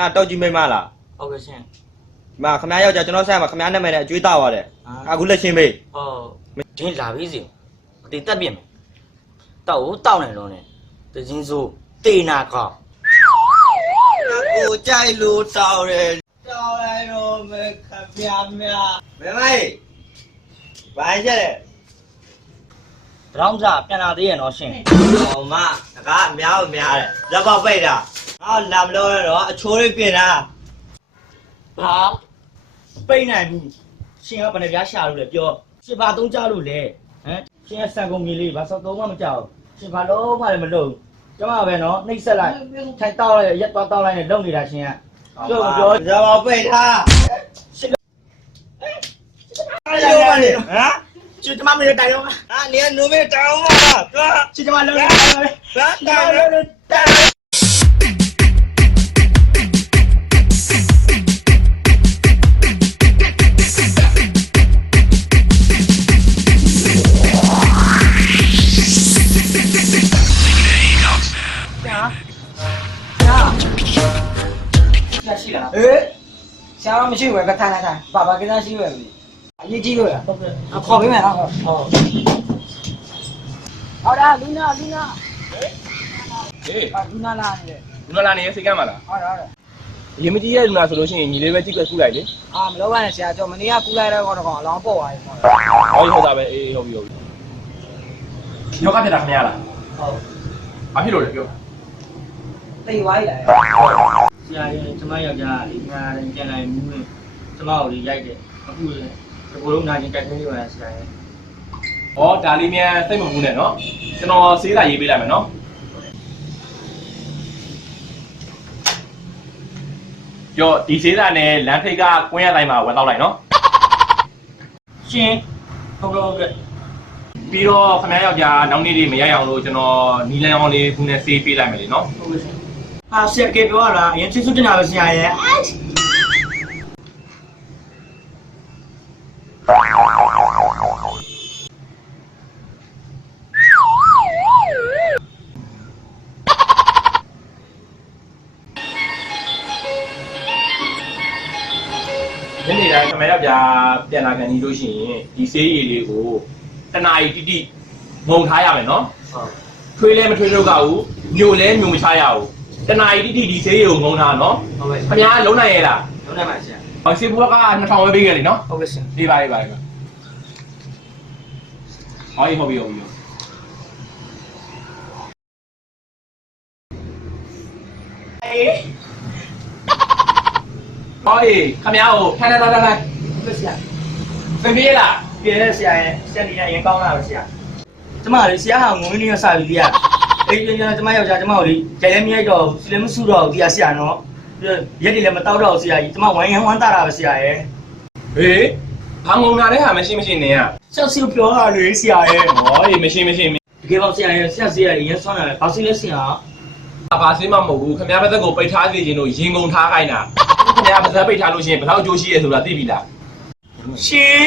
ခင်ဗျာတောက်ကြီးမိမလားဟုတ်ကဲ့ရှင်ဒီမှာခင်ဗျာယောက်ျားကျွန်တော်ဆိုင်မှာခင်ဗျာနာမည်နဲ့အကျွေးတောက်ရတယ်အခုလက်ချင်းမေးဒင်းလာပြီစီအတေတက်ပြင်မယ်တောက်နေတော့နဲ့တချင်းစိုးတေနာကောက်ကိုကြိုက်လို့တောက်တယ်တောက်လိုက်တော့မယ်ခင်ဗျာများမမေးဘာကြလဲတောင်းစားပြန်လာသေးရဲ့နော်ရှင်ဟောမတကားအများတယ်လက်ပေါက်ပိတ်တာလာမလို့တော့အချိုးလေးပြင်တာဟာပိတ်နိုင်ဘူးရှင်ကဘယ်နှပြားရှာလို့လဲပြောရှင်ဘာသုံးကြလို့လဲဟမ်ရှင်ကစံကုန်ကြီးလေးဘာစောသုံးမှမကြောက်ရှင်ဘာလို့မှလည်းမလုပ်ကျမပဲနော်နှိမ့်ဆက်လိုက်ထိုင်တောက်လိုက်ရက်သွားတောက်လိုက်နဲ့လုံနေတာရှင်ကပြောမပြောလက်ပေါက်ပိတ်တာရှင်အဲ့လိုပါလေဟမ်ကျမမင်းတိုင်တော့နေနိုးမေးတောင်းပါကျမလုံးလိုက်ပါပဲတောင်းတယ်ရှိလားရှာတော့မရှိဘူးပဲထိုင်ဘာကိစ္စရှိပဲအရေးကြီးလို့ရဟုတ်ကဲ့ခေါ်ပေးမယ်နော်ဟုတ်ဒါလူနာဟေးလူနာလာနေလူနာလာနေစိတ်ကမ်းပါလားဟုတ်ရေမကြီးရဲ့လူနာဆိုလို့ရှိရင်ညီလေးပဲကြည့်ကွက်ကူးလိုက်လေမလုပ်ရနဲ့ဆရာကျော်မနေ့ကကူးလိုက်တဲ့ကောင်အလောင်းပုတ်သွားပြီဟုတ်တာပဲအေးဟုတ်ပြီယောဂဖြစ်တာခင်ဗျားလားဟုတ်ဘာဖြစ်လို့လဲပြောသိဝိုင်းလာဆရာရဲ့ကျမယောက်ျားလေးညာရင်ပြန်လာရင်မူးနေကျမကိုလေးရိုက်တယ်အခုလေဒီလိုလုံးနာကျင်တိုက်ခွင်းနေပါဆရာရဲ့ဩဒါလေးမြန်စိတ်မပူနဲ့နော်ကျွန်တော်ဆေးစာရေးပေးလိုက်မယ်နော်ကြောဒီဆေးစာနဲ့လမ်းထိပ်ကကွင်းရတိုင်းမှာဝယ်တော့လိုက်နော်ရှင်ဟုတ်ကဲ့ပြီးတော့ခင်ဗျားယောက်ျားနောက်နေ့တွေမရအောင်လို့ကျွန်တော်နီလန်အောင်လေးခုနဲ့ဆေးပေးလိုက်မယ်လေနော်ဟုတ်ကဲ့ဆရာကေပြောတာအရင်ချစ်စွတင်တာပဲဆရာရဲ့ဒီနေ့တိုင်းခင်ဗျားယောက်ျားပြန်လာခံပြီးလို့ရှိရင်ဒီဆေးရည်လေးကိုတနာရီတိတိငုံထားရမယ်နော်ထွေးလဲမထွေးလို့ကဘူးညိုလဲညိုမချရဘူးတနာရီတိတိဒီဆေးရည်ကိုငုံထားနော်ဟုတ်ကဲ့ခင်ဗျားလုံးနိုင်ရဲ့လားလုံးနိုင်ပါဆရာဆေးဘွားက2000ပဲပေးခဲ့လေနော်ဟုတ်ကဲ့ဆရာဒီပါဟုတ်ပြီဟောပြီခင်ဗျားကိုထိုင်ဟုတ်ကဲ့ဆရာပြင်ပြေးလားပြင်နေဆရာရဲ့စက်နေရရင်ကောင်းလာပါဆရာကျမလေးဆရာဟာငုံနေရစာပြီးရအေးကျမယောက်ျားကျမကိုလေကြိုင်လည်းမရိုက်တော့စီလည်းမဆူတော့ဘူးတရားဆရာနော်ရက်တွေလည်းမတောက်တော့ဆရာကြီးကျမဝိုင်းရမ်းဝမ်းတာတာပဲဆရာရဲ့ဟေးဘာငုံလာတဲ့ဟာမရှိနေရဆက်စီပြောတာလေဆရာရဲ့ဟောအေးမရှိတကယ်ပေါ့ဆရာရဲ့ဆက်စီရရင်ဆွမ်းလာတယ်ဘာစီလဲဆရာဘာစီမမဟုတ်ဘူးခင်ဗျားဘက်ကိုပိတ်ထားစီခြင်းတို့ရင်ကုန်ထားခိုင်းတာခင်ဗျားပါဇက်ပိတ်ထားလို့ရှိရင်ဘယ်လောက်အကျိုးရှိရဲဆိုတာသိပြီလားရှင်